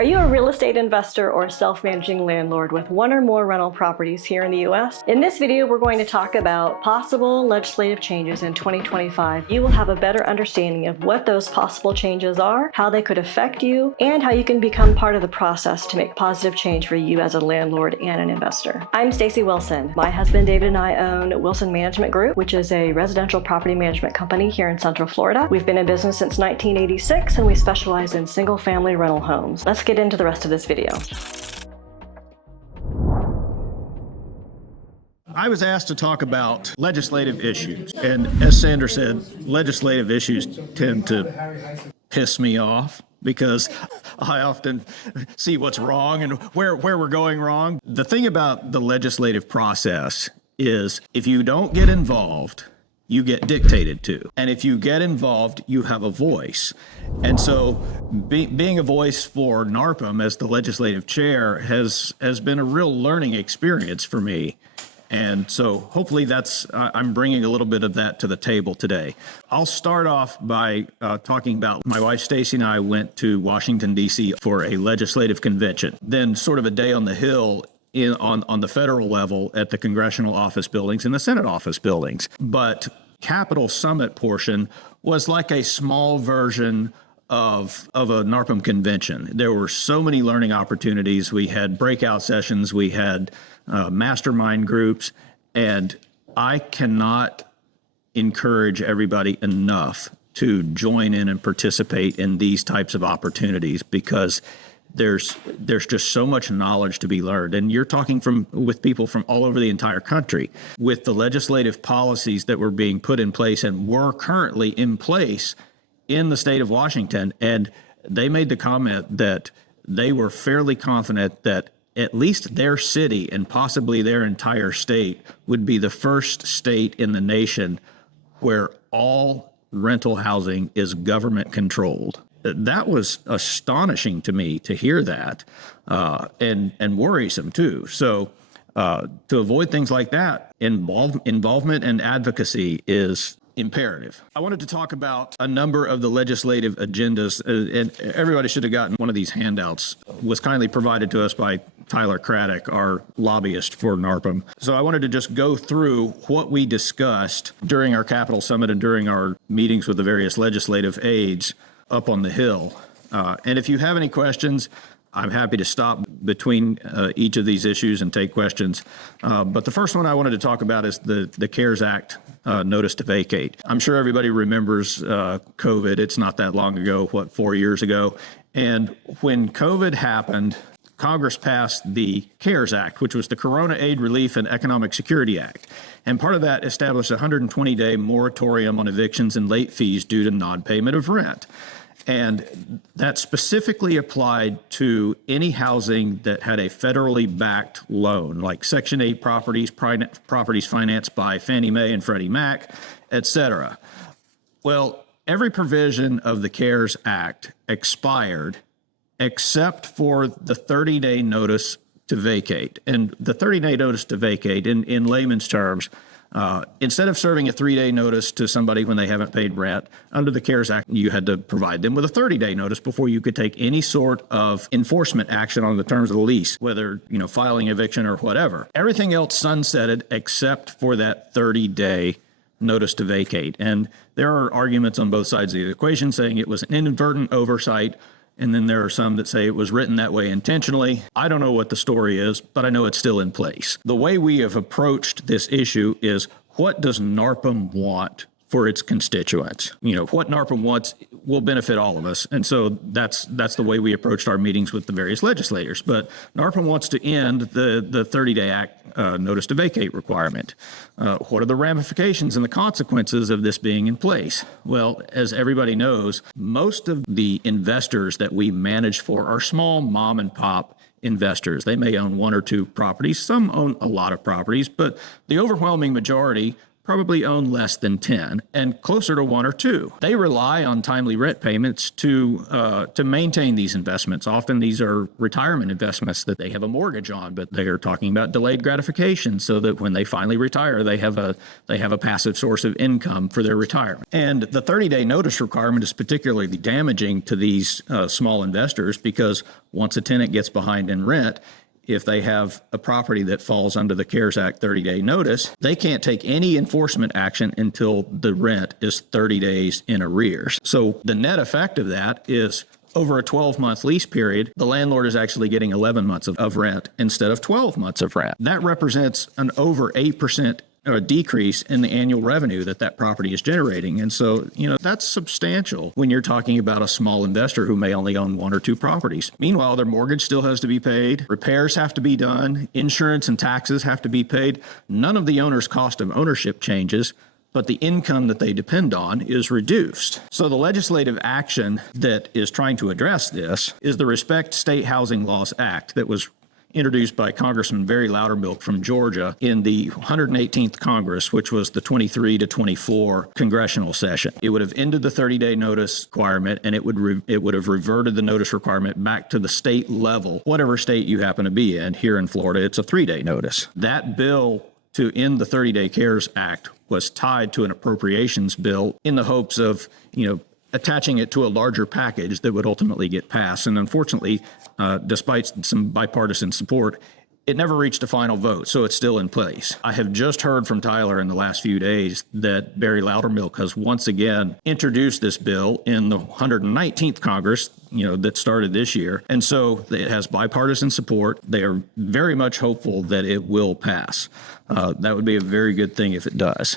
Are you a real estate investor or self-managing landlord with one or more rental properties here in the US? In this video, we're going to talk about possible legislative changes in 2025. You will have a better understanding of what those possible changes are, how they could affect you, and how you can become part of the process to make positive change for you as a landlord and an investor. I'm Stacy Wilson. My husband David and I own Wilson Management Group, which is a residential property management company here in Central Florida. We've been in business since 1986 and we specialize in single-family rental homes. Let's get into the rest of this video. I was asked to talk about legislative issues, and as Sandra said, legislative issues tend to piss me off because I often see what's wrong and where we're going wrong. The thing about the legislative process is if you don't get involved, you get dictated to. And if you get involved, you have a voice. And so being a voice for NARPM as the legislative chair has been a real learning experience for me. And so hopefully I'm bringing a little bit of that to the table today. I'll start off by talking about my wife Stacy and I went to Washington, D.C. for a legislative convention, then sort of a day on the Hill on the federal level at the congressional office buildings and the Senate office buildings. But Capitol Summit portion was like a small version of a NARPM convention. There were so many learning opportunities. We had breakout sessions, we had mastermind groups, and I cannot encourage everybody enough to join in and participate in these types of opportunities because there's just so much knowledge to be learned. And you're talking with people from all over the entire country. With the legislative policies that were being put in place and were currently in place in the state of Washington, and they made the comment that they were fairly confident that at least their city and possibly their entire state would be the first state in the nation where all rental housing is government controlled. That was astonishing to me to hear that, and worrisome too. So to avoid things like that, involvement and advocacy is imperative. I wanted to talk about a number of the legislative agendas, and everybody should have gotten one of these handouts. Was kindly provided to us by Tyler Craddock, our lobbyist for NARPM. So I wanted to just go through what we discussed during our Capitol Summit and during our meetings with the various legislative aides up on the Hill. And if you have any questions, I'm happy to stop between each of these issues and take questions. But the first one I wanted to talk about is the CARES Act notice to vacate. I'm sure everybody remembers COVID. It's not that long ago, 4 years ago. And when COVID happened, Congress passed the CARES Act, which was the Corona Aid Relief and Economic Security Act. And part of that established a 120-day moratorium on evictions and late fees due to non-payment of rent. And that specifically applied to any housing that had a federally backed loan, like Section 8 properties financed by Fannie Mae and Freddie Mac, et cetera. Well, every provision of the CARES Act expired except for the 30-day notice to vacate. And the 30-day notice to vacate, in layman's terms, instead of serving a 3-day notice to somebody when they haven't paid rent, under the CARES Act, you had to provide them with a 30-day notice before you could take any sort of enforcement action on the terms of the lease, whether, filing eviction or whatever. Everything else sunsetted except for that 30-day notice to vacate. And there are arguments on both sides of the equation saying it was an inadvertent oversight. And then there are some that say it was written that way intentionally. I don't know what the story is, but I know it's still in place. The way we have approached this issue is, what does NARPM want for its constituents? What NARPM wants will benefit all of us. And so that's the way we approached our meetings with the various legislators. But NARPM wants to end the 30-day act notice to vacate requirement. What are the ramifications and the consequences of this being in place? Well, as everybody knows, most of the investors that we manage for are small mom and pop investors. They may own one or two properties. Some own a lot of properties, but the overwhelming majority probably own less than 10 and closer to 1 or 2. They rely on timely rent payments to maintain these investments. Often these are retirement investments that they have a mortgage on, but they are talking about delayed gratification so that when they finally retire, they have a passive source of income for their retirement. And the 30-day notice requirement is particularly damaging to these small investors because once a tenant gets behind in rent, if they have a property that falls under the CARES Act 30-day notice, they can't take any enforcement action until the rent is 30 days in arrears. So the net effect of that is over a 12-month lease period, the landlord is actually getting 11 months of rent instead of 12 months of rent. That represents an over 8% decrease in the annual revenue that property is generating. And so, that's substantial when you're talking about a small investor who may only own 1 or 2 properties. Meanwhile, their mortgage still has to be paid. Repairs have to be done. Insurance and taxes have to be paid. None of the owner's cost of ownership changes, but the income that they depend on is reduced. So the legislative action that is trying to address this is the Respect State Housing Laws Act that was introduced by Congressman Barry Loudermilk from Georgia in the 118th Congress, which was the 23 to 24 congressional session. It would have ended the 30-day notice requirement, and it would have reverted the notice requirement back to the state level, whatever state you happen to be in. Here in Florida, it's a 3-day notice. That bill to end the 30-day CARES Act was tied to an appropriations bill in the hopes of, attaching it to a larger package that would ultimately get passed. And unfortunately, despite some bipartisan support, it never reached a final vote, so it's still in place. I have just heard from Tyler in the last few days that Barry Loudermilk has once again introduced this bill in the 119th Congress, that started this year. And so it has bipartisan support. They are very much hopeful that it will pass. That would be a very good thing if it does.